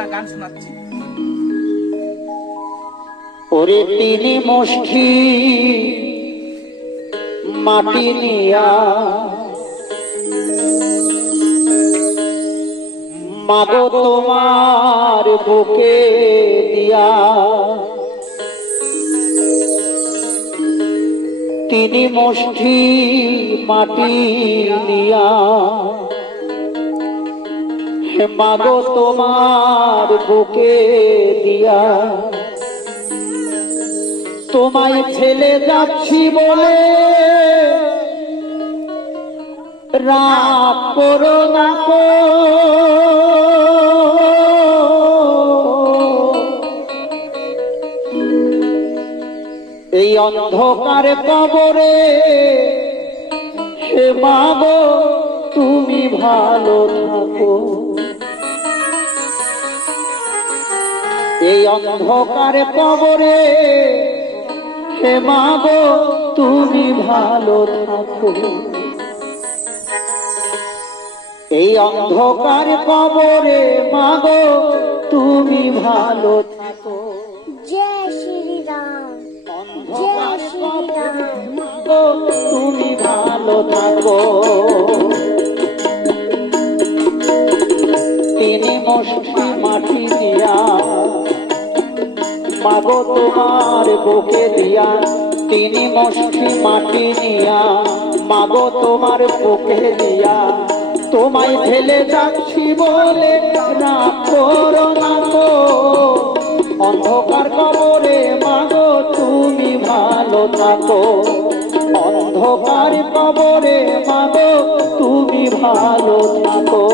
না, গান শোনাচ্ছি। ওরে তিনি মুষ্টি মাটি নিয়া মাগো তোমার বুকে দিয়া, তিনি মুষ্টি মাটি নিয়া হে মাগো তোমার বুকে দিয়া, তোমায় ফেলে যাচ্ছি বলে রাগ করো না কো, এই অন্ধকার কবরে হে মাগো তুমি ভালো থাকো, এই অন্ধকার কবরে হে মাগো তুমি ভালো থাকো, এই অন্ধকার কবরে মাগো তুমি ভালো থাকো। জয় শ্রীরাম, অন্ধকার কবরে মাগো তুমি ভালো থাকো, তিনি মুষ্টি মাটি দিয়া মাগো তোমার বুকে দিয়া, তিনি মুষ্টি মাটি নিয়া মাগো তোমার বুকে দিয়া, তোমায় ফেলে যাচ্ছি বলে রাগ করো না গো, অন্ধকার কবরে মাগো তুমি ভালো থাকো, অন্ধকার কবরে মাগো তুমি ভালো থাকো।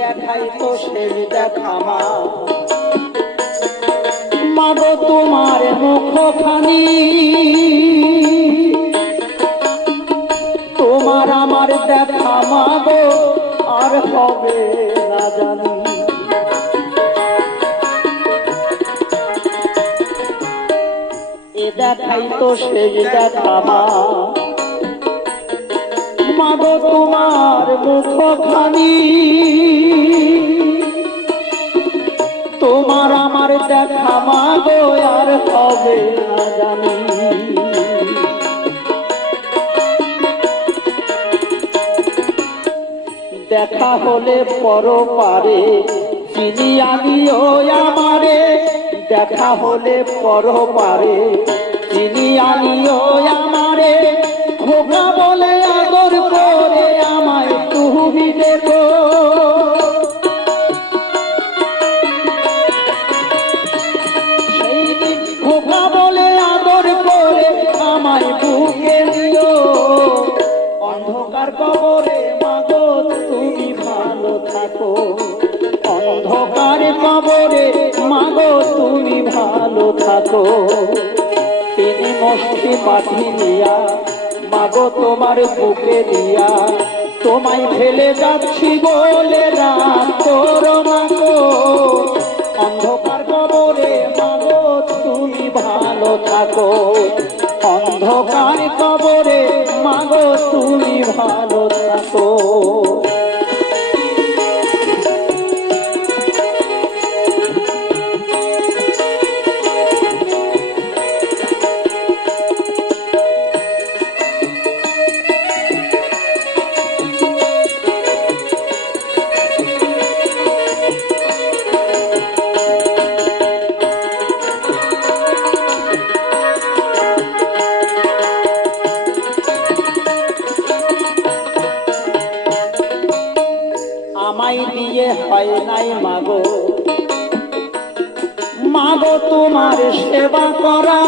দেখাই তো শেষ দেখা মাগো তোমার মুখখানি, তোমার আমার দেখা মাগো আর হবে না জানি, এ দেখাই তো শেষ দেখা মাগো তোমার মুখখানি, তোমার আমার দেখা মাগো আর হবে না জানি, দেখা হলে পরপারে চিনি আনিও আমারে, দেখা হলে পরপারে চিনি আনিও আমারে, খোকা বলে আদর করে আমায় তুমি দেখো, সেই দিন খোকা বলে আদর করে আমায় বুকে নিও, অন্ধকার কবরে মাগো তুমি ভালো থাকো, অন্ধকার কবরে মাগো তুমি ভালো থাকো, তিনি মুষ্টি মাটি নিয়া মাগো তোমার বুকে দিয়া, তোমায় ফেলে যাচ্ছি বলে রাগ করো না গো, অন্ধকার কবরে মাগো তুমি ভালো থাকো, অন্ধকার কবরে মাগো তুমি ভালো থাকো। আমায় দিয়ে হয় নাই মাগো, মাগো তোমার সেবা করা,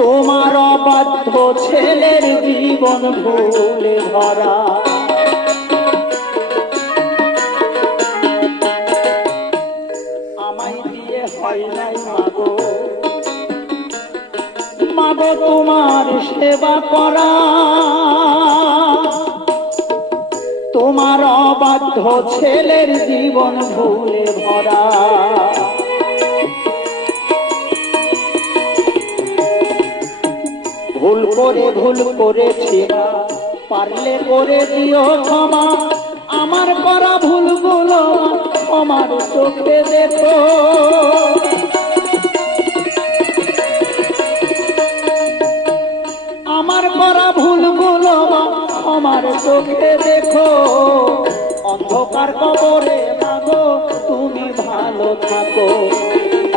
তোমার অবাধ্য ছেলের জীবন ভুলে ভরা। আমায় দিয়ে হয় নাই মাগো, মাগো তোমার সেবা করা। তোমার অবাধ্য ছেলের জীবন ভুলে ভরা। ভুল করেছি না, পারলে করে দিও ক্ষমা। আমার করা ভুলগুলো আমার চোখে দেখো। আমার করা ভুলগুলো আমার চোখে দেখো। অন্ধকার কবরে মাগো তুমি ভালো থাকো।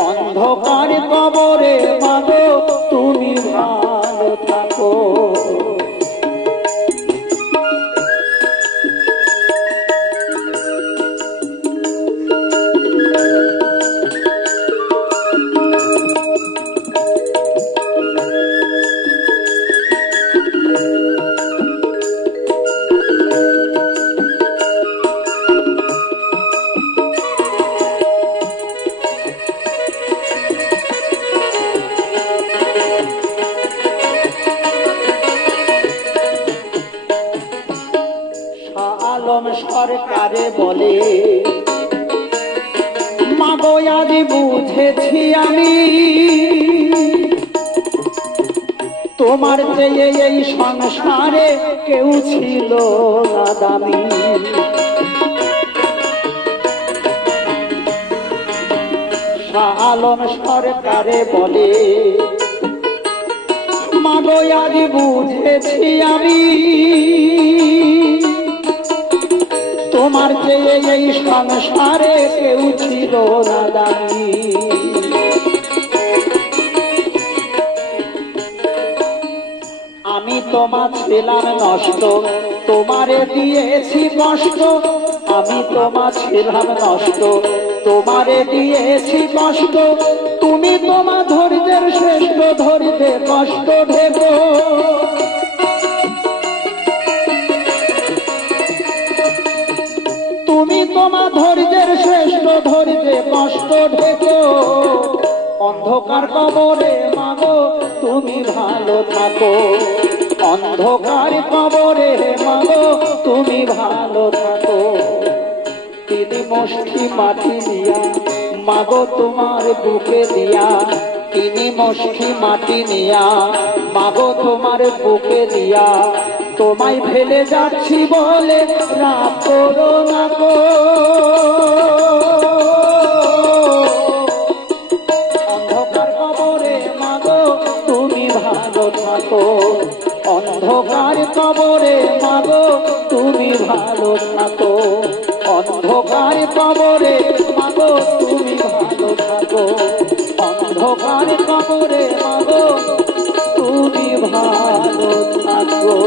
অন্ধকার কবরে মাগো তুমি ভালো থাকো। আলম সরকারে বলে মাগো আজ বুঝেছি আমি, তোমার চেয়ে এই সংসারে কেউ ছিল না দামি। শাহ আলম সরকারে বলে মাগো আজ বুঝেছি আমি, তোমার চেয়ে এই সংসারে কেউ ছিল না দামি। আমি তোমার ছিলাম নষ্ট, তোমারে দিয়েছি কষ্ট। আমি তোমার ছিলাম নষ্ট, তোমারে দিয়েছি কষ্ট। তুমি তোমার ধৈর্যের শ্রেষ্ঠ, ধৈর্যে কষ্ট ঢেকো। তুমি তোমার ধৈর্যের শ্রেষ্ঠ, ধৈর্যে কষ্ট ঢেকো। অন্ধকার কবরে মাগো তুমি ভালো থাকো। অন্ধকার কবরে মাগো তুমি ভালো থাকো। তিনি মুষ্টি মাটি দিয়া মাগো তোমার বুকে দিয়া। তিনি মুষ্টি মাটি নিয়া মাগো তোমার বুকে দিয়া। তোমায় ফেলে যাচ্ছি বলে রাগ করো না গো। অন্ধকার কবরে মাগো তুমি ভালো থাকো। অন্ধকার কবরে মাগো তুমি ভালো থাকো। অন্ধকার কবরে মাগো তুমি ভালো থাকো। অন্ধকার কবরে মাগো তুমি ভালো থাকো।